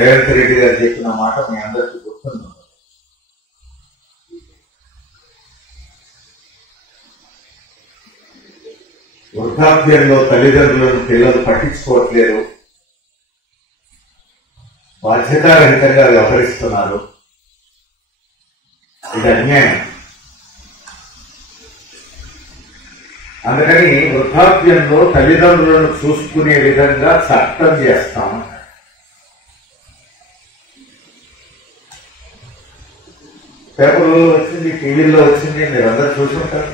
రేవంత్ రెడ్డి గారు చెప్పిన మాట మీ అందరికీ గుర్తుంది. వృద్ధాప్యంలో తల్లిదండ్రులను పిల్లలు పట్టించుకోవట్లేరు, బాధ్యతారహితంగా వ్యవహరిస్తున్నారు. ఇది అన్యాయం. అందుకని వృద్ధాప్యంలో తల్లిదండ్రులను చూసుకునే విధంగా చట్టం చేస్తాం. పేపర్లలో వచ్చింది, టీవీల్లో వచ్చింది, మీరందరూ చూసుకుంటారు.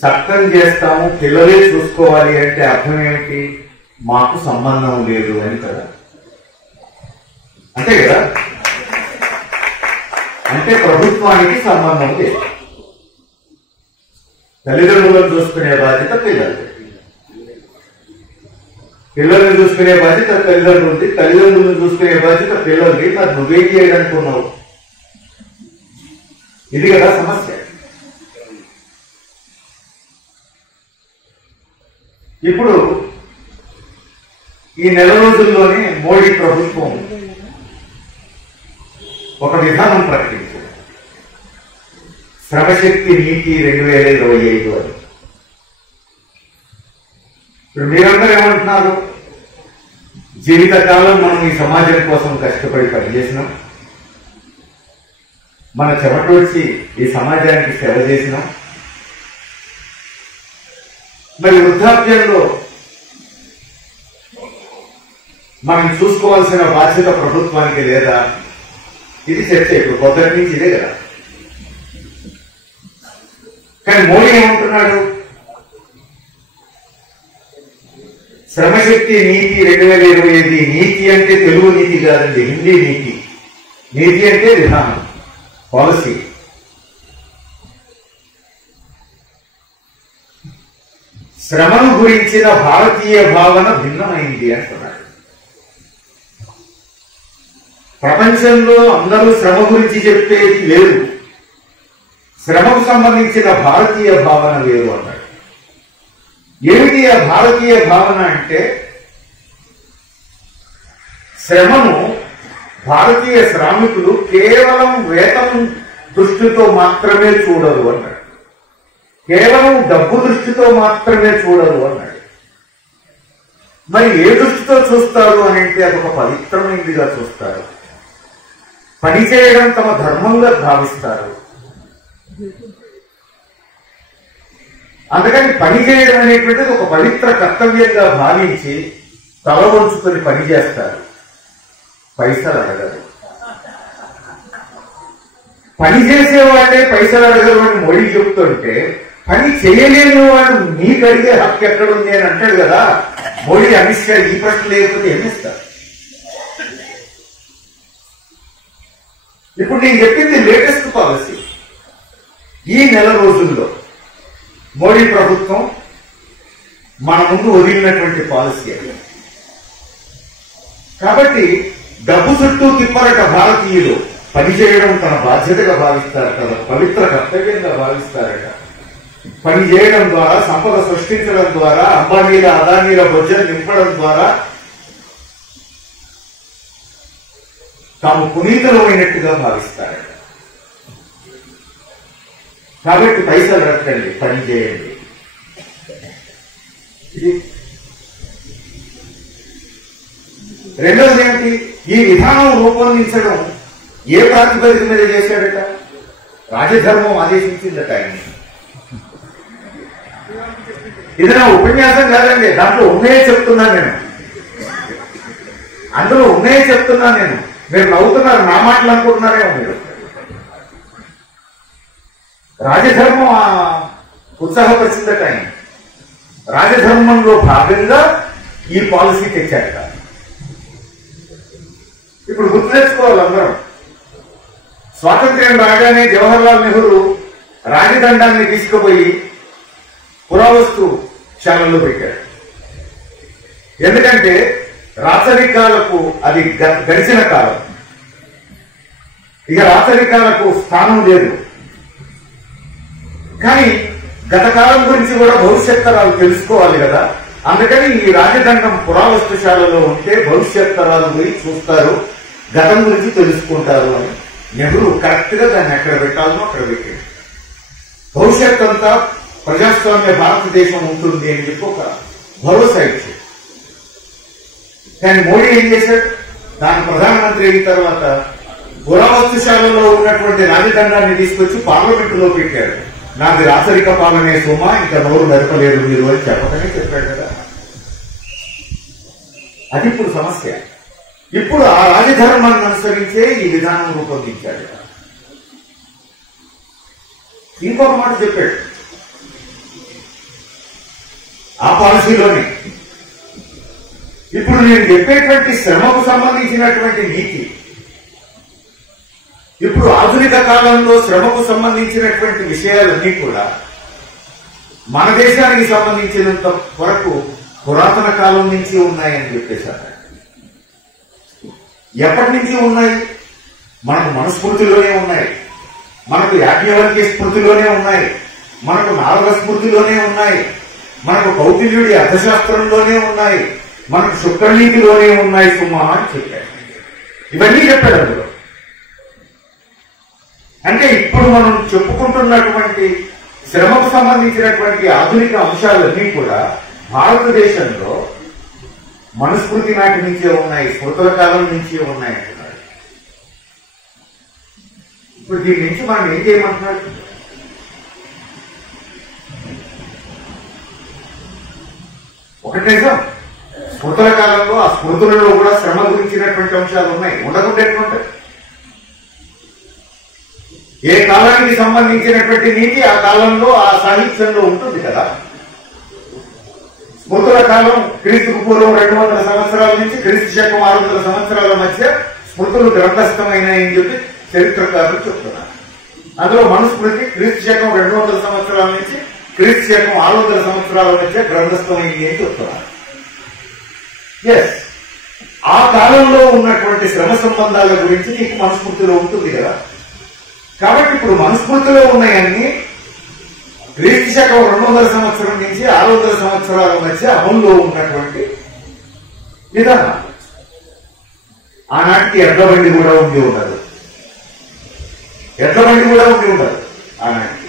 చట్టం చేస్తాము, పిల్లలే చూసుకోవాలి అంటే అర్థం ఏమిటి? మాకు సంబంధం లేదు అని కదా. అంతే కదా. అంటే ప్రభుత్వానికి సంబంధం లేదు. తల్లిదండ్రులను చూసుకునే బాధ్యత పిల్లలు, పిల్లల్ని చూసుకునే బాధ్యత తల్లిదండ్రులది, తల్లిదండ్రులను చూసుకునే బాధ్యత పిల్లలది. మరి నువ్వేం చేయడానుకున్నావు? ఇది కదా సమస్య. ఇప్పుడు ఈ నెల రోజుల్లోనే మోడీ ప్రభుత్వం ఒక విధానం ప్రకటించింది, శ్రమశక్తి నీతి 2025 అని. ఇప్పుడు మీరందరూ ఏమంటున్నారు? జీవితకాలం మనం ఈ సమాజం కోసం కష్టపడి పనిచేసినాం, మన చెమటొచ్చి ఈ సమాజానికి సేవ చేసినాం. మరి వృద్ధాప్యంలో మనం చూసుకోవాల్సిన బాధ్యత ప్రభుత్వానికి లేదా? ఇది చర్చ ఇప్పుడు పొద్దుటి నుంచి ఇదే కదా. కానీ మోడీ ఏమంటున్నాడు? శ్రమశక్తి నీతి 2025. నీతి అంటే తెలుగు నీతి కాదండి, హిందీ నీతి. నీతి అంటే విధానం, పాలసీ. శ్రమను గురించిన భారతీయ భావన భిన్నమైంది అంటున్నాడు. ప్రపంచంలో అందరూ శ్రమ గురించి చెప్పేది లేదు, శ్రమకు సంబంధించిన భారతీయ భావన వేరు అన్నాడు. ఏమిటి ఆ భారతీయ భావన అంటే? శ్రమను భారతీయ శ్రామికులు కేవలం వేతనం దృష్టితో మాత్రమే చూడరు అన్నాడు, కేవలం డబ్బు దృష్టితో మాత్రమే చూడరు అన్నాడు. మరి ఏ దృష్టితో చూస్తారు అని అంటే అదొక పవిత్రమైనదిగా చూస్తారు. పని చేయడం తమ ధర్మంగా భావిస్తారు. అందుకని పని చేయడం అనేటువంటిది ఒక పవిత్ర కర్తవ్యంగా భావించి తల వంచుకొని పని చేస్తారు, పైసలు అడగరు. పని చేసేవాళ్ళే పైసలు అడగరు అని మోడీ చెప్తుంటే, పని చేయలేని వాడు మీకు అడిగే హక్కు ఎక్కడుంది అని అంటాడు కదా మోడీ. అమిత్ షా ఈ ప్రశ్న లేకపోతే ఏమి ఇస్తారు? ఇప్పుడు నేను చెప్పింది లేటెస్ట్ పాలసీ. ఈ నెల రోజుల్లో మోడీ ప్రభుత్వం మన ముందు వదిలినటువంటి పాలసీ అది. కాబట్టి డబ్బు చుట్టూ తిప్పరట భారతీయులు. పనిచేయడం తన బాధ్యతగా భావిస్తారట, పవిత్ర కర్తవ్యంగా భావిస్తారట. పని చేయడం ద్వారా, సంపద సృష్టించడం ద్వారా, అంబానీల అదానీల బొజ్జలు నింపడం ద్వారా తాము పునీతులమైనట్టుగా భావిస్తారట. కాబట్టి పైసలు రట్టండి, పని చేయండి. ఇది రెండవది ఏమిటి? ఈ విధానం రూపొందించడం ఏ ప్రాతిపదిక మీద చేశాడట? రాజధర్మం ఆదేశించిందట ఆయన. ఇది నా ఉపన్యాసం కాదండి, దాంట్లో ఉన్నాయే చెప్తున్నాను నేను, అందులో ఉన్నాయే చెప్తున్నాను నేను. మీరు నవ్వుతున్నారు, నా మాటలు అనుకుంటున్నారేమో మీరు. రాజధర్మం ఉత్సాహపరిచిందట ఆయన. రాజధర్మంలో భాగంగా ఈ పాలసీ తెచ్చారట. ఇప్పుడు గుర్తు తెచ్చుకోవాలి అందరం. స్వాతంత్ర్యం రాగానే జవహర్లాల్ నెహ్రూ రాజదండాన్ని తీసుకుపోయి పురావస్తు శాలలో పెట్టాడు. ఎందుకంటే రాచరికాలకు అది గడిచిన కాలం, ఇక రాచరికాలకు స్థానం లేదు. కానీ గత కాలం గురించి కూడా భవిష్యత్ తరాలు తెలుసుకోవాలి కదా. అందుకని ఈ రాజదండం పురావస్తుశాలలో ఉంటే భవిష్యత్ తరాలు పోయి చూస్తారు, గతం గురించి తెలుసుకుంటారు అని నెహ్రూ కరెక్ట్ గా దాన్ని ఎక్కడ పెట్టాలనో అక్కడ పెట్టాడు. భవిష్యత్ అంతా ప్రజాస్వామ్య భారతదేశం ఉంటుంది అని చెప్పి ఒక భరోసా ఇచ్చాడు. కానీ మోడీ ఏం చేశాడు? దాని ప్రధానమంత్రి అయిన తర్వాత పురావస్తుశాలలో ఉన్నటువంటి రాజదండాన్ని తీసుకొచ్చి పార్లమెంటులో పెట్టాడు. నాది రాచరిక పాలనే సుమా, ఇంకా నోరు నడపలేరు మీరు అని చెప్పకనే చెప్పాడు కదా. అది ఇప్పుడు సమస్య. ఇప్పుడు ఆ రాజధర్మాన్ని అనుసరించే ఈ విధానం రూపొందించాడు. ఇంకొక మాట చెప్పాడు ఆ పాలసీలోనే. ఇప్పుడు నేను చెప్పేటువంటి శ్రమకు సంబంధించినటువంటి నీతి, ఇప్పుడు ఆధునిక కాలంలో శ్రమకు సంబంధించినటువంటి విషయాలన్నీ కూడా మన దేశానికి సంబంధించినంత వరకు పురాతన కాలం నుంచి ఉన్నాయని చెప్పేశారు. ఎప్పటి నుంచి ఉన్నాయి? మనకు మనుస్మృతిలోనే ఉన్నాయి, మనకు యాజ్ఞవల్క్య స్మృతిలోనే ఉన్నాయి, మనకు నారద స్మృతిలోనే ఉన్నాయి, మనకు కౌటిల్యుడి అర్థశాస్త్రంలోనే ఉన్నాయి, మనకు శుక్రనీతిలోనే ఉన్నాయి సుమా అని చెప్పాడు. ఇవన్నీ చెప్పాడు అందులో. అంటే ఇప్పుడు మనం చెప్పుకుంటున్నటువంటి శ్రమకు సంబంధించినటువంటి ఆధునిక అంశాలన్నీ కూడా భారతదేశంలో మనుస్మృతి నాటి నుంచే ఉన్నాయి, స్మృతుల కాలం నుంచే ఉన్నాయి అంటున్నాడు. ఇప్పుడు దీని నుంచి మనం ఏం చేయమంటున్నాడు? ఒకటి నిజం, స్మృతుల కాలంలో ఆ స్మృతులలో కూడా శ్రమ గురించినటువంటి అంశాలు ఉన్నాయి, ఉండకుండా ఎట్లుంటాయి? ఏ కాలానికి సంబంధించినటువంటి నీతి ఆ కాలంలో ఆ సాహిత్యంలో ఉంటుంది కదా. స్మృతుల కాలం క్రీస్తుకు పూర్వం 200 సంవత్సరాల నుంచి క్రీస్తు శకం 600 సంవత్సరాల మధ్య స్మృతులు గ్రంథస్థమైనాయని చెప్పి చరిత్రకారులు చెప్తున్నారు. అందులో మనుస్మృతి క్రీస్తు శకం 200 సంవత్సరాల నుంచి క్రీస్తు శకం 600 సంవత్సరాల మధ్య గ్రంథస్థమైంది అని చెప్తున్నారు. ఎస్, ఆ కాలంలో ఉన్నటువంటి శ్రమ సంబంధాల గురించి నీకు మనుస్మృతిలో ఉంటుంది కదా. కాబట్టి ఇప్పుడు మనుస్మృతిలో ఉన్నాయన్నీ క్రీస్తు శకం 200 సంవత్సరం నుంచి 600 సంవత్సరాల మధ్య అమల్లో ఉన్నటువంటి విధానం. ఆనాటికి ఎడ్లబండి కూడా ఉండి ఉండదు, ఎడ్లబండి కూడా ఉండి ఉండదు ఆనాటికి.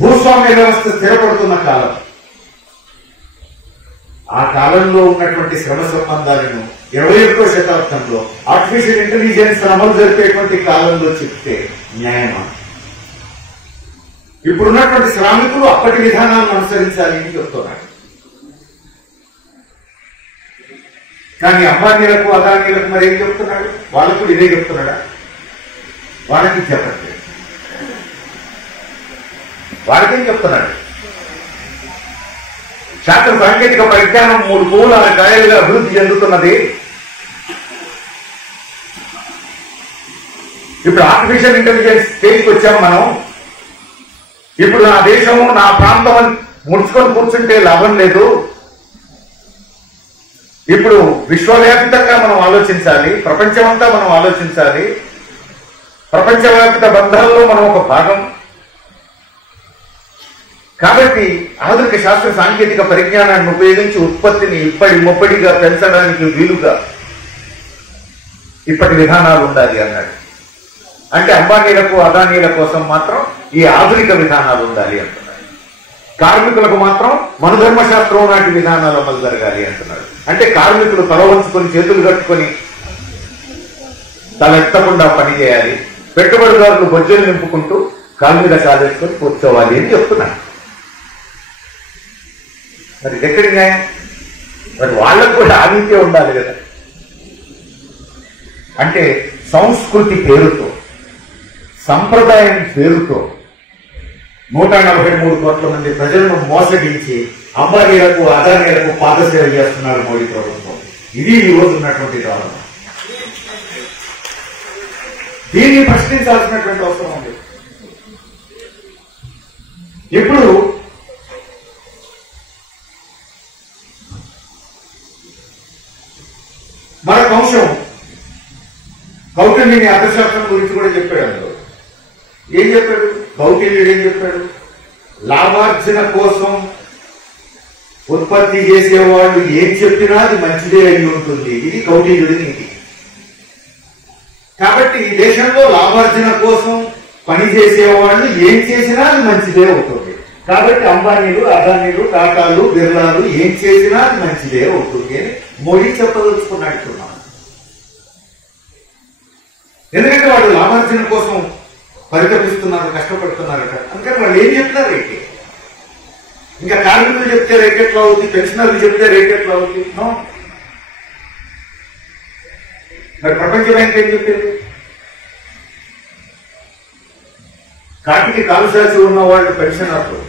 భూస్వామ్య వ్యవస్థ స్థిరపడుతున్న కాలం. ఆ కాలంలో ఉన్నటువంటి శ్రమ సంబంధాలను 21వ శతాబ్దంలో ఆర్టిఫిషియల్ ఇంటెలిజెన్స్ అమలు జరిపేటువంటి కాలంలో చెప్తే న్యాయమా? ఇప్పుడున్నటువంటి శ్రామికులు అప్పటి విధానాలను అనుసరించాలి అని చెప్తున్నారు. కానీ అంబానీలకు అదానీలకు మరి ఏం చెప్తున్నాడు? వాళ్ళకు ఇదే చెప్తున్నాడా? వాళ్ళకి చెప్పట్లేదు. వాళ్ళకేం చెప్తున్నాడు? శాస్త్ర సాంకేతిక పరిజ్ఞానం 3 పువ్వుల కాయలుగా అభివృద్ధి చెందుతున్నది. ఇప్పుడు ఆర్టిఫిషియల్ ఇంటెలిజెన్స్ స్టేజ్కి వచ్చాం మనం. ఇప్పుడు నా దేశము నా ప్రాంతం ముడుచుకొని కూర్చుంటే లాభం లేదు. ఇప్పుడు విశ్వవ్యాప్తంగా మనం ఆలోచించాలి, ప్రపంచమంతా మనం ఆలోచించాలి. ప్రపంచవ్యాప్త బంధాల్లో మనం ఒక భాగం. కాబట్టి ఆధునిక శాస్త్ర సాంకేతిక పరిజ్ఞానాన్ని ఉపయోగించి ఉత్పత్తిని ఇప్పటి ముప్పటిగా పెంచడానికి వీలుగా ఇప్పటి విధానాలు ఉండాలి అన్నాడు. అంటే అంబానీలకు అదానీల కోసం మాత్రం ఈ ఆధునిక విధానాలు ఉండాలి అంటున్నాడు. కార్మికులకు మాత్రం మనుధర్మశాస్త్రం నాటి విధానాలు అమలు జరగాలి అంటున్నాడు. అంటే కార్మికులు తల వంచుకొని చేతులు కట్టుకొని తలెత్తకుండా పనిచేయాలి, పెట్టుబడిదారులు బొజ్జలు నింపుకుంటూ కాలు మీద కాలేసుకొని కూర్చోవాలి అని చెప్తున్నాడు. మరి ఎక్కడి న్యాయం? మరి వాళ్ళకు కూడా ఆదిత్య ఉండాలి కదా. అంటే సంస్కృతి పేరుతో, సంప్రదాయం పేరుతో 143 కోట్ల మంది ప్రజలను మోసగించి అంబానీలకు అదానీలకు పాదసేవ చేస్తున్నారు మోడీ ప్రభుత్వం. ఇది ఈ రోజు ఉన్నటువంటి దారుణం. దీన్ని ప్రశ్నించాల్సినటువంటి అవసరం ఉంది. ఇప్పుడు మరొక అంశం, కౌటిల్యుని అర్థశాస్త్రం గురించి కూడా చెప్పాడు. అందులో ఏం చెప్పాడు? కౌటిల్యుడు ఏం చెప్పాడు? లాభార్జన కోసం ఉత్పత్తి చేసేవాళ్ళు ఏం చెప్పినా అది మంచిదే అయి ఉంటుంది. ఇది కౌటిల్యుడి నీతి. కాబట్టి ఈ దేశంలో లాభార్జన కోసం పని చేసేవాళ్ళు ఏం చేసినా అది మంచిదే అవుతుంది. కాబట్టి అంబానీలు, అదానీలు, టాటాలు, బిర్లాలు ఏం చేసినా అది మంచిదే అవుతుంది అని మోడీ చెప్పదలుచుకున్నట్టున్నాం. ఎందుకంటే వాళ్ళు లాభార్జన కోసం పరితపిస్తున్నారు, కష్టపడుతున్నారట. అందుకని వాళ్ళు ఏం చెప్తారు రేట్. ఇంకా కార్మికులు చెప్తే రేట్ ఎట్లా అవుతుంది, పెన్షనర్లు చెప్తే రేట్ ఎట్లా అవుతుంది? మరి ప్రపంచ బ్యాంక్ ఏం చెప్పింది? కాటికి కాలుసాచి ఉన్న వాళ్ళు పెన్షనర్లు,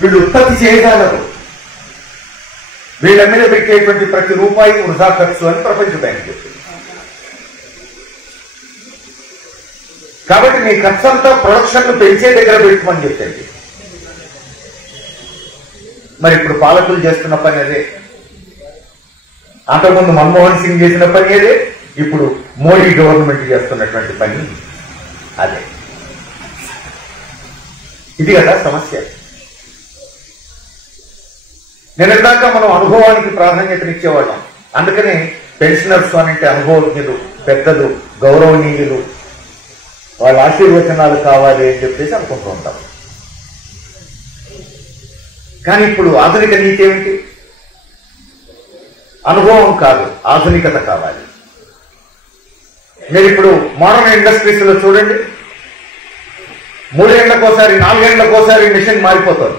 వీళ్ళు ఉత్పత్తి చేయగలరు, వీళ్ళ మీద పెట్టేటువంటి ప్రతి రూపాయికి వృధా ఖర్చు అని ప్రపంచ బ్యాంక్ చెప్పింది. కాబట్టి మీ ఖర్చు అంతా ప్రొడక్షన్ ను పెంచే దగ్గర పెట్టుమని చెప్పింది. మరి ఇప్పుడు పాలకులు చేస్తున్న పని అదే. అంతకుముందు మన్మోహన్ సింగ్ చేసిన పని అదే, ఇప్పుడు మోడీ గవర్నమెంట్ చేస్తున్నటువంటి పని అదే. ఇది కదా సమస్య. నిన్నటిదాకా మనం అనుభవానికి ప్రాధాన్యతనిచ్చేవాళ్ళం. అందుకని పెన్షనర్స్ అంటే అనుభవజ్ఞులు, పెద్దలు, గౌరవనీయులు, వాళ్ళ ఆశీర్వచనాలు కావాలి అని చెప్పేసి అనుకుంటూ ఉంటాం. కానీ ఇప్పుడు ఆధునిక నీతి ఏమిటి? అనుభవం కాదు, ఆధునికత కావాలి. మీరు ఇప్పుడు మోడర్న్ ఇండస్ట్రీస్ లో చూడండి, 3 ఏళ్లకోసారి 4 ఏళ్లకోసారి మిషన్ మారిపోతుంది.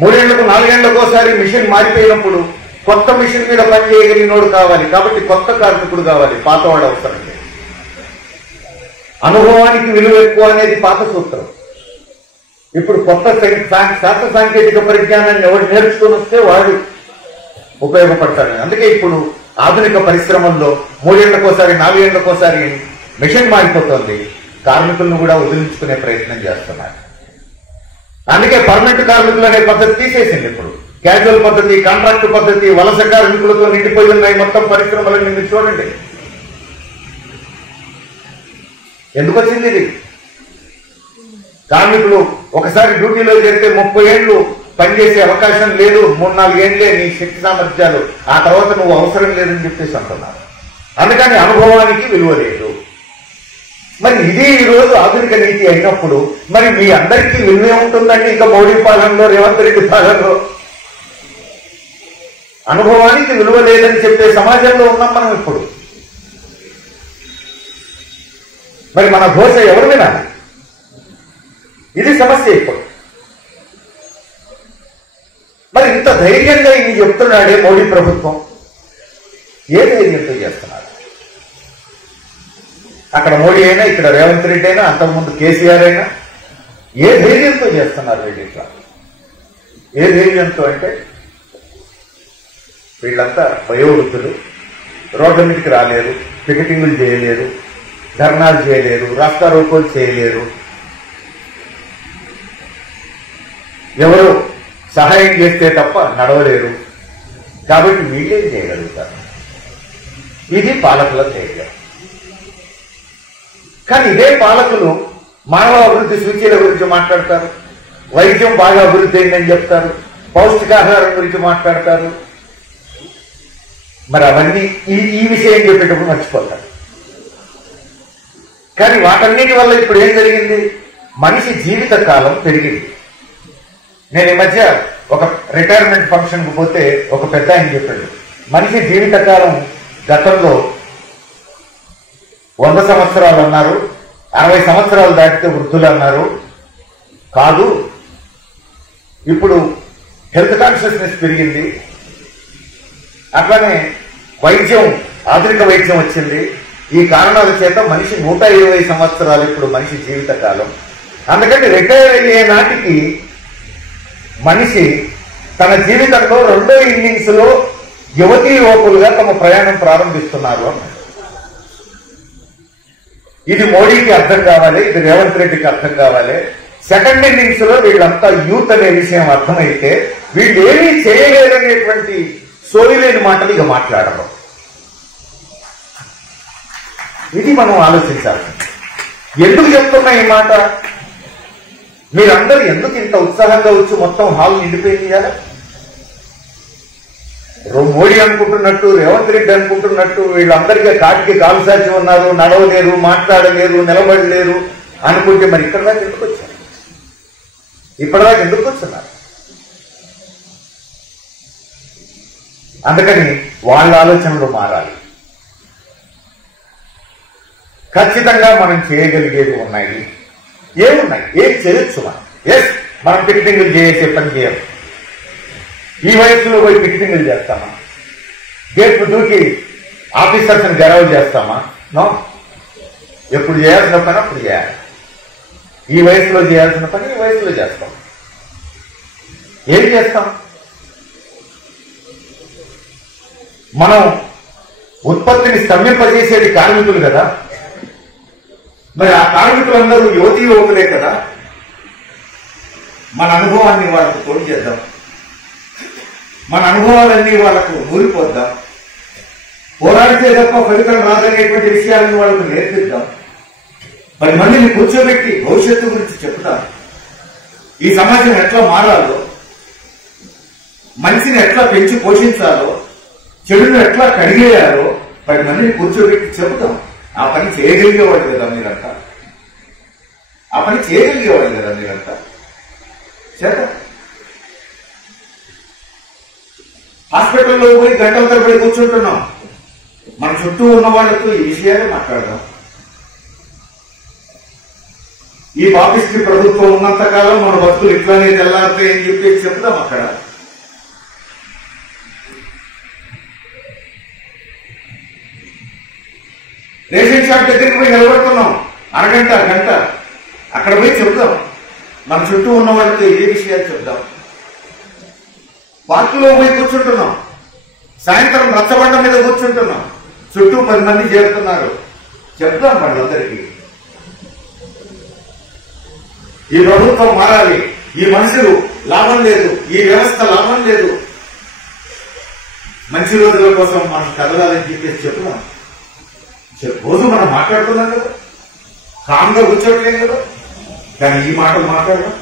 3 ఏళ్లకు 4 ఏళ్లకోసారి మిషన్ మారిపోయినప్పుడు కొత్త మిషన్ మీద పని చేయగలిగినోడు కావాలి. కాబట్టి కొత్త కార్మికుడు కావాలి, పాతవాడు అవసరం లేదు. అనుభవానికి విలువ ఎక్కువ అనేది పాత సూత్రం. ఇప్పుడు కొత్త శాస్త్ర సాంకేతిక పరిజ్ఞానాన్ని ఎవరు నేర్చుకుని వస్తే వాడు ఉపయోగపడతాడు. అందుకే ఇప్పుడు ఆధునిక పరిశ్రమల్లో 3 ఏళ్లకోసారి 4 ఏళ్లకోసారి మిషన్ మారిపోతుంది. కార్మికులను కూడా వదిలించుకునే ప్రయత్నం చేస్తున్నారు. అందుకే పర్మనెంట్ కార్మికులు అనే పద్ధతి తీసేసింది. ఇప్పుడు క్యాజువల్ పద్ధతి, కాంట్రాక్ట్ పద్ధతి, వలస కార్మికులతో నిండిపోయి ఉన్నాయి మొత్తం పరిశ్రమలను. మీరు చూడండి ఎందుకు వచ్చింది ఇది. కార్మికులు ఒకసారి డ్యూటీలో చేరితే 30 ఏళ్లు పనిచేసే అవకాశం లేదు, 3-4 ఏళ్లే నీ శక్తి సామర్థ్యాలు, ఆ తర్వాత నువ్వు అవసరం లేదని చెప్పేసి అంటున్నారు. అందుకని అనుభవానికి విలువ లేదు. మరి ఇది ఈరోజు ఆధునిక నీతి అయినప్పుడు మరి మీ అందరికీ విలువ ఉంటుందండి. ఇంకా మోడీ పాలనలో, రేవంత్ రెడ్డి పాలనలో అనుభవానికి విలువ లేదని చెప్పే సమాజంలో ఉన్నాం మనం ఇప్పుడు. మరి మన ఘోష ఎవరు వినాలి? ఇది సమస్య ఇప్పుడు. మరి ఇంత ధైర్యంగా ఇది చెప్తున్నాడే మోడీ ప్రభుత్వం, ఏ ధైర్యంతో చేస్తున్నారు? అక్కడ మోడీ అయినా, ఇక్కడ రేవంత్ రెడ్డి అయినా, అంతకుముందు కేసీఆర్ అయినా ఏ ధైర్యంతో చేస్తున్నారు వీళ్ళు ఇట్లా? ఏ ధైర్యంతో అంటే వీళ్ళంతా వయోవృద్ధులు, రోడ్ల మీదకి రాలేరు, పికెటింగులు చేయలేరు, ధర్నాలు చేయలేరు, రాస్తారోకోలు చేయలేరు, ఎవరు సహాయం చేస్తే తప్ప నడవలేరు. కాబట్టి వీళ్ళేం చేయగలుగుతారు? ఇది పాలకుల ధైర్యం. కానీ ఇదే పాలకులు మానవ అభివృద్ధి సూచీల గురించి మాట్లాడతారు, వైద్యం బాగా అభివృద్ధి అయిందని చెప్తారు, పౌష్టికాహారం గురించి మాట్లాడతారు. మరి అవన్నీ ఈ విషయం చెప్పేటప్పుడు మర్చిపోతారు. కానీ వాటన్నిటి వల్ల ఇప్పుడు ఏం జరిగింది? మనిషి జీవిత కాలం పెరిగింది. నేను ఈ మధ్య ఒక రిటైర్మెంట్ ఫంక్షన్ కు పోతే ఒక పెద్ద ఆయన చెప్పాడు, మనిషి జీవిత కాలం గతంలో 100 సంవత్సరాలు అన్నారు, 60 సంవత్సరాలు దాటితే వృద్ధులు అన్నారు. కాదు, ఇప్పుడు హెల్త్ కాన్షియస్నెస్ పెరిగింది, అట్లానే వైద్యం, ఆధునిక వైద్యం వచ్చింది. ఈ కారణాల చేత మనిషి 120 సంవత్సరాలు ఇప్పుడు మనిషి జీవిత కాలం. అందుకని రిటైర్ అయ్యే నాటికి మనిషి తన జీవితంలో 2వ ఇన్నింగ్స్ లో యువతీ యువకులుగా తమ ప్రయాణం ప్రారంభిస్తున్నారు అన్నారు. ఇది మోడీకి అర్థం కావాలి, ఇది రేవంత్ రెడ్డికి అర్థం కావాలి. సెకండ్ ఇన్నింగ్స్ లో వీళ్ళంతా యూత్ అనే విషయం అర్థమైతే వీళ్ళు ఏమీ చేయలేదనేటువంటి సోయిలేని మాటలు ఇక మాట్లాడరు. ఇది మనం ఆలోచించాలి. ఎందుకు చెప్తున్నా ఈ మాట? మీరందరూ ఎందుకు ఇంత ఉత్సాహంగా వచ్చి మొత్తం హాల్ నిండిపోయింది కదా? మోడీ అనుకుంటున్నట్టు, రేవంత్ రెడ్డి అనుకుంటున్నట్టు వీళ్ళందరికీ కాటికి కాలు సాచి ఉన్నారు, నడవలేరు, మాట్లాడలేరు, నిలబడలేరు అనుకుంటే మరి ఇక్కడ దాకా ఎందుకు వచ్చారు? ఇప్పటిదాకా ఎందుకు వస్తున్నారు? అందుకని వాళ్ళ ఆలోచనలు మారాలి. ఖచ్చితంగా మనం చేయగలిగేది ఉన్నాయి. ఏమున్నాయి? ఏం చేయొచ్చు మనం? మనం పికెటింగ్లు చేసే పని చేయం. ఈ వయసులో పోయి పికెటింగ్లు చేస్తామా? గేట్లు దూకి ఆఫీసర్స్ని గెలవ చేస్తామా? నో. ఎప్పుడు చేయాల్సిన పని అప్పుడు చేయాలి. ఈ వయసులో చేయాల్సిన పని ఈ వయసులో చేస్తాం. ఏం చేస్తాం? మనం ఉత్పత్తిని స్తంభింపజేసేది కార్మికులు కదా. మరి ఆ కార్మికులందరూ యువతీ యువకులే కదా. మన అనుభవాన్ని వాళ్ళకు తోడు చేద్దాం. మన అనుభవాలన్నీ వాళ్లకు ఊరిపోద్దాం. పోరాడితే తప్ప ఫలితం రాదనేటువంటి విషయాలను వాళ్ళకు నేర్పిద్దాం. 10 మందిని కూర్చోబెట్టి భవిష్యత్తు గురించి చెప్తాం. ఈ సమాజం ఎట్లా మారాలో, మంచిని ఎట్లా పెంచి పోషించాలో, చెడును ఎట్లా కడిగేయాలో 10 మందిని కూర్చోబెట్టి చెబుతాం. ఆ పని చేయగలిగేవాడు కదా మీరంతా. ఆ పని చేయగలిగేవాడు కదా మీరంతా. చేద్దాం. హాస్పిటల్లో పోయి గంటల తరబడి కూర్చుంటున్నాం. మన చుట్టూ ఉన్న వాళ్ళతో ఈ విషయాలే మాట్లాడదాం. ఈ పాపిస్ట్రీ ప్రభుత్వం ఉన్నంతకాలం మన బతుకులు ఇట్లానే తెల్లారుతాయని చెప్పేసి చెప్తాం అక్కడ. రేషన్ షాప్ దగ్గరికి పోయి నిలబడుతున్నాం అరగంట గంట. అక్కడ పోయి చెప్తాం. మన చుట్టూ ఉన్న వాళ్ళతో ఏ విషయాలు చెప్తాం. పార్కులో పోయి కూర్చుంటున్నాం. సాయంత్రం రచ్చబండ మీద కూర్చుంటున్నాం. చుట్టూ 10 మంది చేరుతున్నారు. చెప్తాం వాళ్ళందరికీ. ఈ ప్రభుత్వం మారాలి, ఈ మనుషులు లాభం లేదు, ఈ వ్యవస్థ లాభం లేదు, మంచి రోజుల కోసం మనం కదలాలని చెప్పేసి చెప్తున్నాం. రోజు మనం మాట్లాడుతున్నాం కదా, కామ్గా కూర్చోట్లేం కదా. కానీ ఈ మాటలు మాట్లాడడం,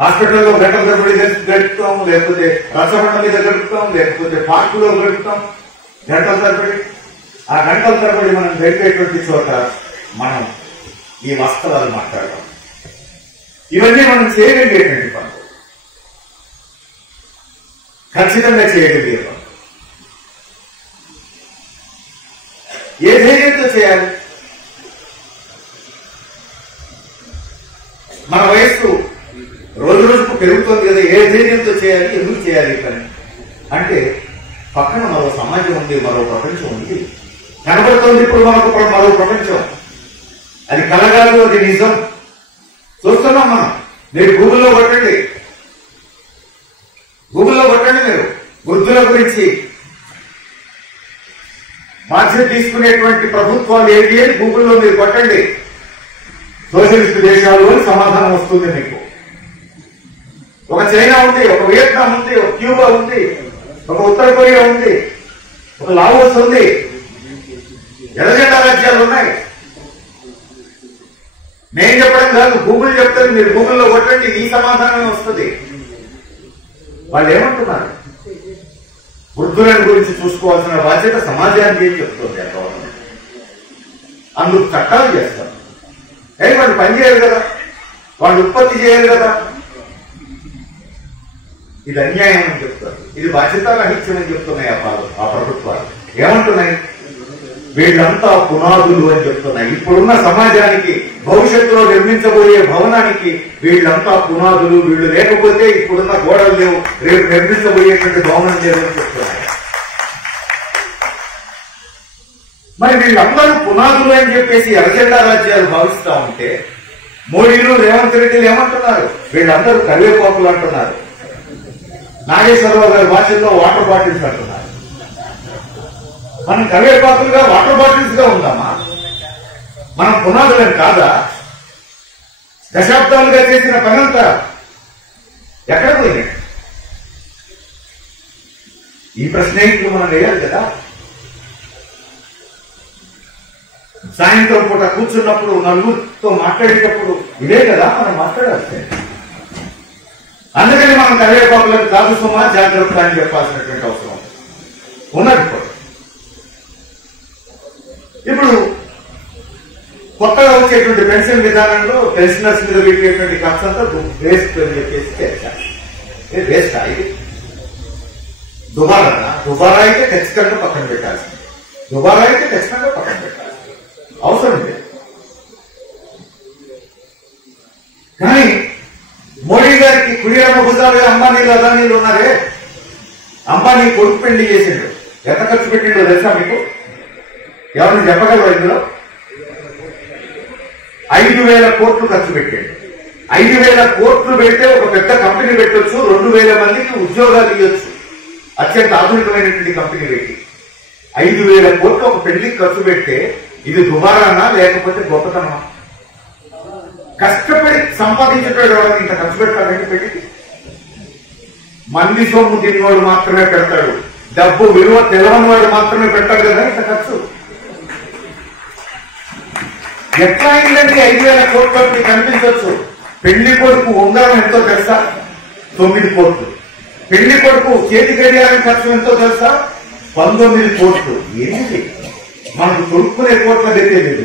హాస్పిటల్లో గంటల తరబడి గడుపుతాం, లేకపోతే రచ్చబండ మీద గడుపుతాం, లేకపోతే పార్కులో గడుపుతాం గంటల తరబడి. ఆ గంటల తరబడి మనం గడిపేటువంటి చోట మనం ఈ వాస్తవాలు మాట్లాడడం, ఇవన్నీ మనం చేయగలిగేటువంటి పనులు, ఖచ్చితంగా చేయగలిగే పనులు. ఏ ధైర్యంతో చేయాలి? మన వయస్సు రోజు రోజుకు పెరుగుతుంది కదా. ఏ ధైర్యంతో చేయాలి? ఎందుకు చేయాలి పని అంటే పక్కన మరో సమాజం ఉంది, మరో ప్రపంచం ఉంది, కనబడుతోంది ఇప్పుడు మనకు మరో ప్రపంచం. అది కలగాలి, అది నిజం. చూస్తున్నాం మనం. మీరు గూగుల్లో కొట్టండి మీరు వృద్ధుల గురించి బాధ్యత తీసుకునేటువంటి ప్రభుత్వాలు ఏవి అని గూగుల్లో మీరు కొట్టండి. సోషలిస్ట్ దేశాలు అని సమాధానం వస్తుంది మీకు. ఒక చైనా ఉంది, ఒక వియత్నాం ఉంది, ఒక క్యూబా ఉంది, ఒక ఉత్తర కొరియా ఉంది, ఒక లావోస్ ఉంది, ఎర్రజెండా రాజ్యాలు ఉన్నాయి. నేను చెప్పడం కాదు, గూగుల్ చెప్తాను. మీరు గూగుల్లో కొట్టండి, ఈ సమాధానం వస్తుంది. వాళ్ళు ఏమంటున్నారు? వృద్ధులను గురించి చూసుకోవాల్సిన బాధ్యత సమాజానికి ఏం చెప్తుంది గవర్నమెంట్. అందుకు చట్టాలు చేస్తారు. వాళ్ళు పని చేయరు కదా, వాళ్ళు ఉత్పత్తి చేయరు కదా. ఇది అన్యాయం అని చెప్తారు. ఇది బాధ్యత రహిత్యం అని చెప్తున్నాయి ఆ ప్రభుత్వాలు. ఏమంటున్నాయి? వీళ్ళంతా పునాదులు అని చెప్తున్నాయి. ఇప్పుడున్న సమాజానికి, భవిష్యత్తులో నిర్మించబోయే భవనానికి వీళ్ళంతా పునాదులు. వీళ్ళు లేకపోతే ఇప్పుడున్న గోడలు లేవు, రేపు నిర్మించబోయేటువంటి భవనం లేదు అని చెప్తున్నాయి. మరి వీళ్ళందరూ పునాదులు అని చెప్పేసి ఎర్రజెండా రాజ్యాలు భావిస్తా ఉంటే మోడీలు, రేవంత్ రెడ్డిలు ఏమంటున్నారు? వీళ్ళందరూ కరివేపాకులు అంటున్నారు. నాగేశ్వరరావు గారి భాషల్లో వాటర్ బాటిల్స్ అంటున్నారు. మనం కరివేపాకులుగా, వాటర్ బాటిల్స్ గా ఉందామా? మనం పునాదులని కాదా? దశాబ్దాలుగా చేసిన పనంతా ఎక్కడ పోయినాయి? ఈ ప్రశ్న ఇప్పుడు మనం వేయాలి కదా. సాయంత్రం పూట కూర్చున్నప్పుడు నలుగురితో మాట్లాడేటప్పుడు ఇదే కదా మనం మాట్లాడాల్సి. అందుకని మనం కరివేపాకులకు కాదు సుమా జాగ్రత్త అని చెప్పాల్సినటువంటి అవసరం ఉన్నది. ఇప్పుడు కొత్తగా వచ్చేటువంటి పెన్షన్ విధానంలో పెన్షనర్స్ మీద పెట్టేటువంటి ఖర్చు అంతా వేస్ట్ అని చెప్పేసి చేశారు. వేస్ట్ ఇది దుబారా అయితే ఖచ్చితంగా పక్కన పెట్టాల్సింది. దుబారా అయితే ఖచ్చితంగా పక్కన పెట్టాల్సింది అవసరం లేదు. కానీ మోడీ గారికి కుడియమ్మ భుజాలుగా అంబానీలు అదానీలు ఉన్నారే. అంబానీ కొడుకు పెళ్లి చేసిండు. ఎంత ఖర్చు పెట్టిండో తెలుసా మీకు? ఎవరిని చెప్పగలరు? ఇందులో 5,000 కోట్లు ఖర్చు పెట్టాడు. 5,000 కోట్లు పెడితే ఒక పెద్ద కంపెనీ పెట్టొచ్చు, 2,000 మందికి ఉద్యోగాలు ఇవ్వచ్చు. అత్యంత ఆధునికమైనటువంటి కంపెనీ పెట్టి 5,000 కోట్లు ఒక పెళ్లికి ఖర్చు పెడితే ఇది దుబారానా లేకపోతే గొప్పతనమా? కష్టపడి సంపాదించేటోడు ఎవరైనా ఇంత ఖర్చు పెడతాడంటే పెళ్లికి? మంది సొమ్ము తిన్నవాడు మాత్రమే పెడతాడు, డబ్బు విలువ తెలవని వాడు మాత్రమే పెడతాడు కదా ఇంత ఖర్చు. ఎట్లా అయిందండి 5,000 కోట్లు కనిపించవచ్చు? పెళ్లి కొడుకు ఉంగరం ఎంతో తెలుసా? 9 కోట్లు. పెళ్లి కొడుకు చేతి గడియారం ఖర్చు ఎంతో తెలుసా? 19 కోట్లు. ఏంటి మనకు కొడుకునే కోట్ల దగ్గర లేదు.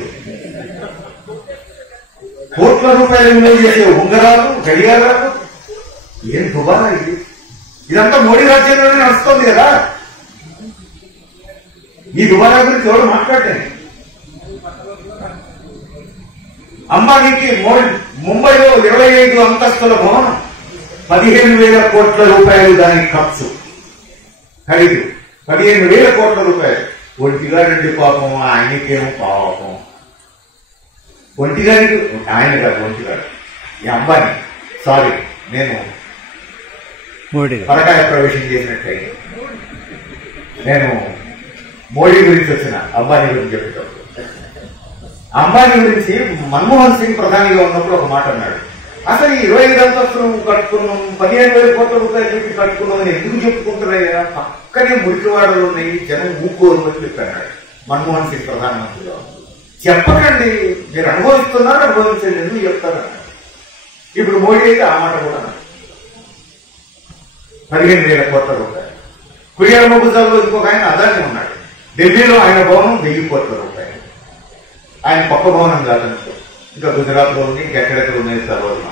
కోట్ల రూపాయలు విలువ చేసే ఉంగరాలు, గడియారాలు ఏం దుబారా ఇది? ఇదంతా మోడీ రాజ్యంలోనే నడుస్తుంది కదా. ఈ దుబారా గురించి ఎవరు మాట్లాడండి. అంబానీకి ముంబైలో 25 అంతస్తుల భవనం, 15,000 కోట్ల రూపాయలు దానికి ఖర్చు. ఖరీదు 15,000 కోట్ల రూపాయలు. ఒంటిగాడండి పాపం, ఆయనకేమో పాపం. ఒంటిగాడికి ఆయన కాదు, ఒంటిగాడు ఈ అంబానీ. సారీ, నేను పరకాయ ప్రవేశం చేసినట్టయితే నేను మోడీ గురించి వచ్చిన అంబానీ గురించి చెప్పేటప్పుడు. అంబానీ గురించి మన్మోహన్ సింగ్ ప్రధానిగా ఉన్నప్పుడు ఒక మాట అన్నాడు. అసలు 25 అంతస్తులు కట్టుకున్నాం, 15,000 కోట్ల రూపాయలు పెట్టి కట్టుకున్నాం అని ఎందుకు చెప్పుకుంటున్నాయా? పక్కనే మురికివాడలు ఉన్నాయి, జనం ఊకోరు అని చెప్పాడు మన్మోహన్ సింగ్ ప్రధానమంత్రిగా. చెప్పకండి, మీరు అనుభవిస్తున్నారు, అనుభవించండి, ఎందుకు చెప్తారన్నాడు. ఇప్పుడు మోడీ అయితే ఆ మాట కూడా 15,000 కోట్ల రూపాయలు. కుడియమ్మ భుజాల్లో ఇంకొక ఆయన అదాని ఉన్నాడు. ఢిల్లీలో ఆయన భవనం 1,000 కోట్ల రూపాయలు. ఆయన పక్క భవనం కాదనుకో, ఇంకా గుజరాత్ లో ఉంది, ఇంకెక్కడెక్కడ ఉన్నాయి తర్వాత.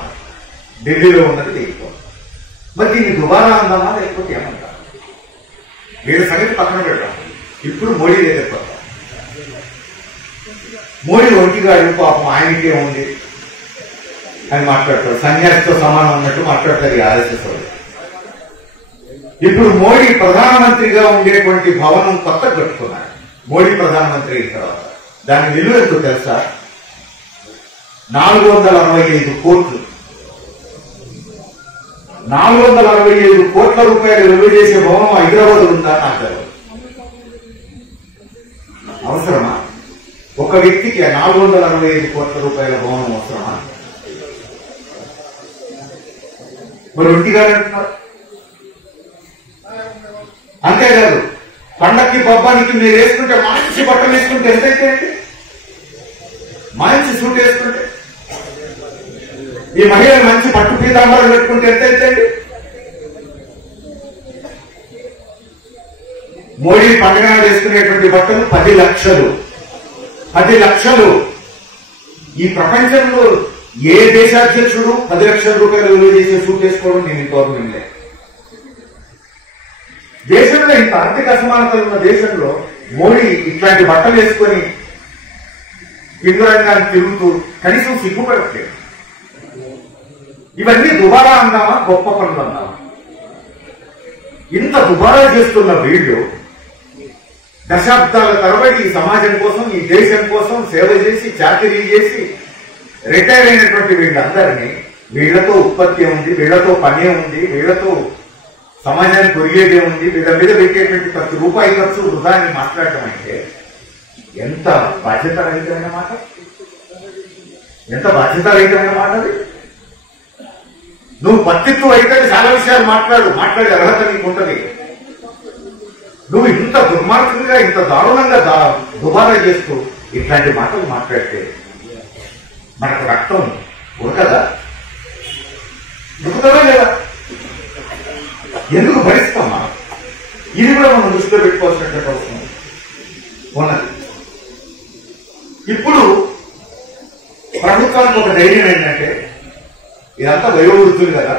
ఢిల్లీలో ఉన్నది 1,000 కోట్లు. మరి దీన్ని దుబారా అందామా లేకపోతే ఏమంటారు? వీళ్ళ సంగతి పక్కన పెడతాం. ఇప్పుడు మోడీ దగ్గర పడతాం. మోడీ ఒంటిగాడు పాపం, ఆయనకే ఉంది అని మాట్లాడతారు. సన్యాసితో సమానం అన్నట్టు మాట్లాడతారు ఈ ఆర్ఎస్ఎస్ వాళ్ళు. ఇప్పుడు మోడీ ప్రధానమంత్రిగా ఉండేటువంటి భవనం కొత్త కట్టుకున్నాడు. మోడీ ప్రధానమంత్రి అయిన తర్వాత దాని విలువ ఎంతో తెలుసా? 465 కోట్లు. 465 కోట్ల రూపాయలు విలువ చేసే భవనం హైదరాబాద్ ఉందా? నాకు తెలియదు. అవసరమా? ఒక వ్యక్తికి 465 కోట్ల రూపాయల భవనం అవసరమా? మరి ఒంటిగానే అంటున్నారు. అంతేకాదు, పండక్కి పబ్బానికి మీరు వేసుకుంటే మంచి బట్టలు వేసుకుంటే ఎంతైతే అండి? మంచి సూట్ వేసుకుంటే, ఈ మహిళలు మంచి పట్టు పీతాంబరం పెట్టుకుంటే ఎంతైతే అండి? మోడీ పండుగ వేసుకునేటువంటి బట్టలు 10 లక్షలు. 10 లక్షలు. ఈ ప్రపంచంలో ఏ దేశాధ్యక్షుడు 10 లక్షల రూపాయలు విలువ చేసే సూట్ వేసుకోవడం నేను ఇంతవరకు వినలేదు. దేశంలో ఇంత ఆర్థిక అసమానతలు ఉన్న దేశంలో మోడీ ఇట్లాంటి బట్టలు వేసుకొని పింగురంగాన్ని తిరుగుతూ కనీసం సిగ్గుపడట్లేదు. ఇవన్నీ దుబారా అందామా, గొప్ప పనులు అందామా? ఇంత దుబారా చేస్తున్న వీళ్ళు దశాబ్దాల తరబడి ఈ సమాజం కోసం, ఈ దేశం కోసం సేవ చేసి, చాకరీ చేసి రిటైర్ అయినటువంటి వీళ్ళందరినీ, వీళ్లతో ఉత్పత్తి ఉంది, వీళ్లతో పనే ఉంది, వీళ్లతో సమాజానికి ఒరిగేదే ఉంది, వీళ్ళ మీద పెట్టేటువంటి ప్రతి రూపాయి ఖర్చు వృధా అని మాట్లాడటం అంటే ఎంత బాధ్యతారహితమైన మాట, ఎంత బాధ్యతారహితమైన మాట అది. నువ్వు పత్తిత్తు అయితే చాలా విషయాలు మాట్లాడే అర్హత నీకు ఉంటుంది. నువ్వు ఇంత దుర్మార్గంగా, ఇంత దారుణంగా దుబారా చేస్తూ ఇట్లాంటి మాటలు మాట్లాడితే మనకు రక్తం ఉడకదా? ఉడుకుతుందా లేదా? ఎందుకు భరిస్తాం మనం? ఇది కూడా మనం దృష్టిలో పెట్టుకోవాల్సినటువంటి అవసరం ఉన్నది. ఇప్పుడు ప్రభుత్వానికి ఒక ధైర్యం ఏంటంటే ఇదంతా వయోవృద్ధులు కదా,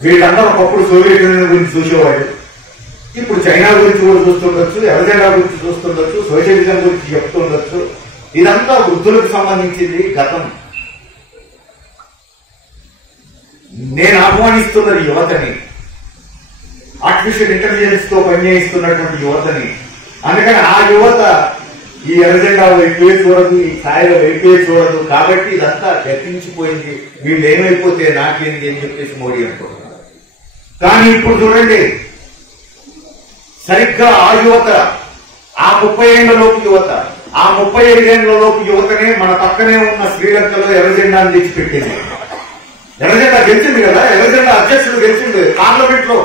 వీళ్ళందరూ ఒకప్పుడు సోవియట్ యూనియన్ గురించి చూసేవాళ్ళు, ఇప్పుడు చైనా గురించి కూడా చూస్తుండొచ్చు, ఎర్రజెండా గురించి చూస్తుండొచ్చు, సోషలిజం గురించి చెప్తుండొచ్చు. ఇదంతా వృద్ధులకు సంబంధించింది గతం. నేను ఆహ్వానిస్తున్నది యువతని, ఆర్టిఫిషియల్ ఇంటెలిజెన్స్ తో పనిచేయిస్తున్నటువంటి యువతని. అందుకని ఆ యువత ఈ ఎర్రజెండా వైపే చూడదు, ఈ ఛాయల వైపే చూడదు. కాబట్టి ఇదంతా గతించిపోయింది, వీళ్ళు ఏమైపోతే నాకేంది అని చెప్పేసి మోడీ అనుకుంటున్నారు. కానీ ఇప్పుడు చూడండి, సరిగ్గా ఆ యువత, ఆ 30 ఏళ్లలోపు యువత, ఆ 35 ఏళ్లలోపు యువతనే మన పక్కనే ఉన్న శ్రీలంకలో ఎర్రజెండాను తెచ్చిపెట్టింది. ఎర్రజెండా గెలిచింది కదా, ఎర్రజెండా అధ్యక్షుడు గెలిచింది. పార్లమెంట్ లో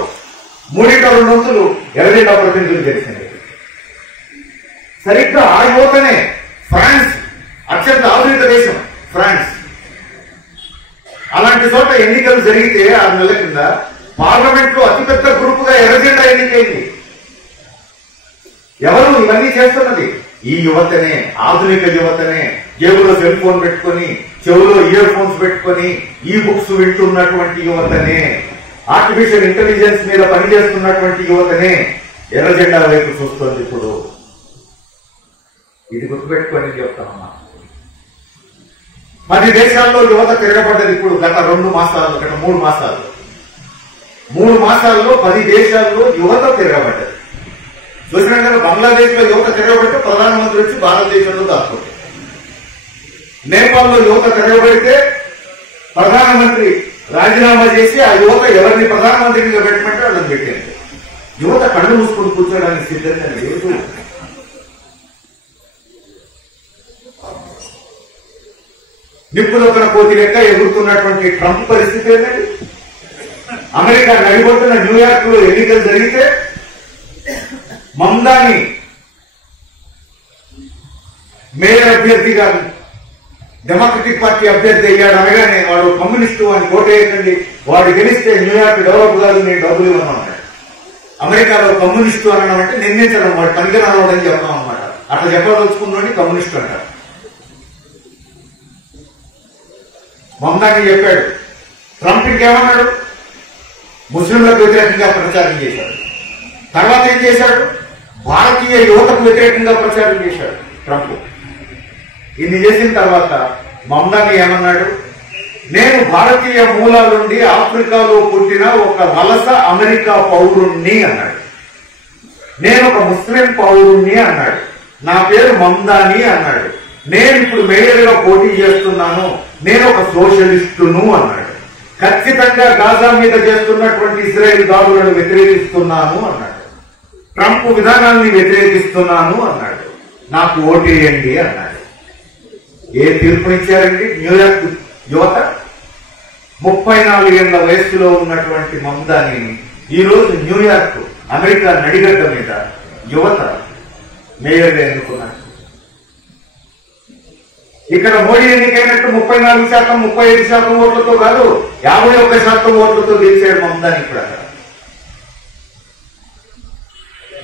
3/2 ఎర్రజెండా ప్రతినిధులు గెలిచింది. సరిగ్గా ఆ యువతనే ఫ్రాన్స్, అత్యంత ఆధునిక దేశం ఫ్రాన్స్, అలాంటి చోట ఎన్నికలు జరిగితే 6 నెలల కింద పార్లమెంట్ లో అతిపెద్ద గ్రూప్ గా ఎర్రజెండా ఎన్నికైంది. ఎవరు ఇవన్నీ చేస్తున్నది? ఈ యువతనే, ఆధునిక యువతనే. జేబులో సెల్ ఫోన్ పెట్టుకుని, చెవులో ఇయర్ ఫోన్స్ పెట్టుకుని ఈ బుక్స్ వింటున్నటువంటి యువతనే, ఆర్టిఫిషియల్ ఇంటెలిజెన్స్ మీద పనిచేస్తున్నటువంటి యువతనే ఎర్రజెండా వైపు చూస్తోంది. ఇప్పుడు ఇది గుర్తుపెట్టుకొని చెప్తామమ్మా. 10 దేశాల్లో యువత తిరగబడ్డది. ఇప్పుడు గత 3 మాసాల్లో, గత 3 మాసాల్లో 3 మాసాల్లో 10 దేశాల్లో యువత తిరగబడ్డది. చూసినా కదా, బంగ్లాదేశ్ లో యువత తిరగబడితే ప్రధానమంత్రి వచ్చి భారతదేశంలో దాక్కుంది. నేపాల్లో యువత తిరగబడితే ప్రధానమంత్రి రాజీనామా చేసి ఆ యువత ఎవరిని ప్రధానమంత్రిగా పెట్టమంటే వాళ్ళని పెట్టింది. యువత కళ్ళు మూసుకుని కూర్చోడానికి సిద్ధంగా లేదు. నిప్పులొక్కన కోతి లెక్క ఎగురుతున్నటువంటి ట్రంప్ పరిస్థితి ఏంటండి? అమెరికా నడిబొట్టున న్యూయార్క్ లో ఎన్నికలు జరిగితే మమ్దాని మేయర్ అభ్యర్థిగా డెమోక్రటిక్ పార్టీ అభ్యర్థి అయ్యాడు అనగానే వాడు కమ్యూనిస్టు అని కోటేయకండి, వాడు గెలిస్తే న్యూయార్క్ డెవలప్ కాదు, నేను డబ్బులు ఇవ్వమన్నాడు. అమెరికాలో కమ్యూనిస్టు అనడం అంటే నిందించడం, వాడు పనికిర అనవడని చెప్తాం అనమాట. అట్లా చెప్పదలుచుకున్నోని కమ్యూనిస్టు అంటారు. మమ్దాని చెప్పాడు. ట్రంప్ ఇంకేమన్నాడు? ముస్లింలకు వ్యతిరేకంగా ప్రచారం చేశాడు. తర్వాత ఏం చేశాడు? భారతీయ యువతకు వ్యతిరేకంగా ప్రచారం చేశాడు ట్రంప్. ఇన్ని చేసిన తర్వాత మమ్దాని ఏమన్నాడు? నేను భారతీయ మూలాల నుండి ఆఫ్రికాలో పుట్టిన ఒక వలస అమెరికా పౌరుణ్ణి అన్నాడు. నేను ఒక ముస్లిం పౌరుణ్ణి అన్నాడు. నా పేరు మమ్దాని అన్నాడు. నేను ఇప్పుడు మేయర్ గా పోటీ చేస్తున్నాను, నేను ఒక సోషలిస్టును అన్నాడు. ఖచ్చితంగా గాజా మీద చేస్తున్నటువంటి ఇజ్రాయెల్ దాడులను వ్యతిరేకిస్తున్నాను అన్నాడు. ట్రంప్ విధానాన్ని వ్యతిరేకిస్తున్నాను అన్నాడు. నాకు ఓటేయండి అన్నాడు. ఏ తీర్పునిచ్చారండి న్యూయార్క్ యువత? 34 ఏళ్ల వయస్సులో ఉన్నటువంటి మమ్దానిని ఈరోజు న్యూయార్క్ అమెరికా నడిగడ్డ మీద యువత మేయర్గా ఎన్నుకున్నారు. ఇక్కడ మోడీ ఎన్నికైనట్టు 34%, 35% ఓట్లతో కాదు, 51% ఓట్లతో గెలిచాడు మమ్దాని. ఇప్పుడు అక్కడ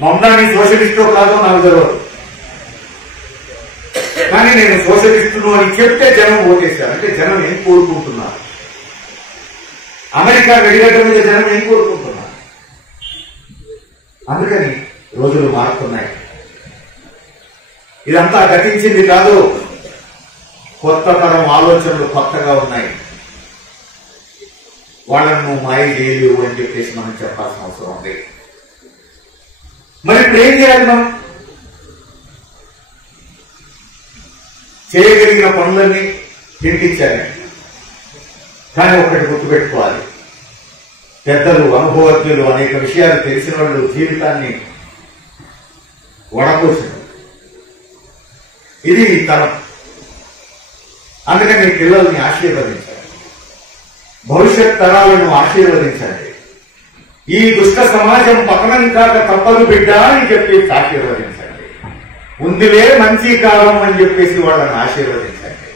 మమ్దాని సోషలిస్టో కాదో నాకు తెలియదు, కానీ నేను సోషలిస్టును అని చెప్తే జనం ఓటేశారు. అంటే జనం ఏం కోరుకుంటున్నారు? అమెరికా గడిగడ్డ మీద జనం ఏం కోరుకుంటున్నారు? అందుకని రోజులు మారుతున్నాయి. ఇదంతా గతించింది కాదు, కొత్త తరం ఆలోచనలు కొత్తగా ఉన్నాయి. వాళ్ళను నువ్వు మాయ చేయలేవు అని చెప్పేసి మనం చెప్పాల్సిన అవసరం ఉంది. మరి ఇప్పుడు ఏం చేయాలి? మనం చేయగలిగిన పనులన్నీ తిరిగిచ్చారు. కానీ ఒకటి గుర్తుపెట్టుకోవాలి, పెద్దలు, అనుభవజ్ఞులు, అనేక విషయాలు తెలిసిన వాళ్ళు జీవితాన్ని వడపోసారు. ఇది తరం. అందుకని పిల్లల్ని ఆశీర్వదించాలి, భవిష్యత్ తరాలను ఆశీర్వదించండి. ఈ దుష్ట సమాజం పతనం కాక తప్పదు బిడ్డ అని చెప్పి ఆశీర్వదించండి. ఉందిలే మంచి కాలం అని చెప్పేసి వాళ్ళని ఆశీర్వదించండి.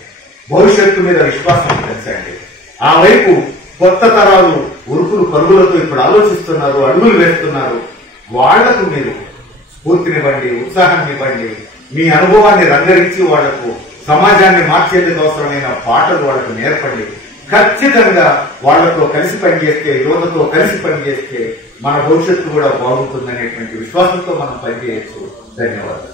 భవిష్యత్తు మీద విశ్వాసం పెంచండి. ఆ వైపు కొత్త తరాలు ఉరుకులు పరుగులతో ఇప్పుడు ఆలోచిస్తున్నారు, అడుగులు వేస్తున్నారు. వాళ్లకు మీరు స్ఫూర్తినివ్వండి, ఉత్సాహాన్ని ఇవ్వండి. మీ అనుభవాన్ని రంగరించి వాళ్లకు సమాజాన్ని మార్చేందుకు అవసరమైన పాటలు వాళ్లకు నేర్పండి. ఖచ్చితంగా వాళ్లతో కలిసి పనిచేస్తే, యువతతో కలిసి పనిచేస్తే మన భవిష్యత్తు కూడా బాగుంటుందనేటువంటి విశ్వాసంతో మనం పనిచేయచ్చు. ధన్యవాదాలు.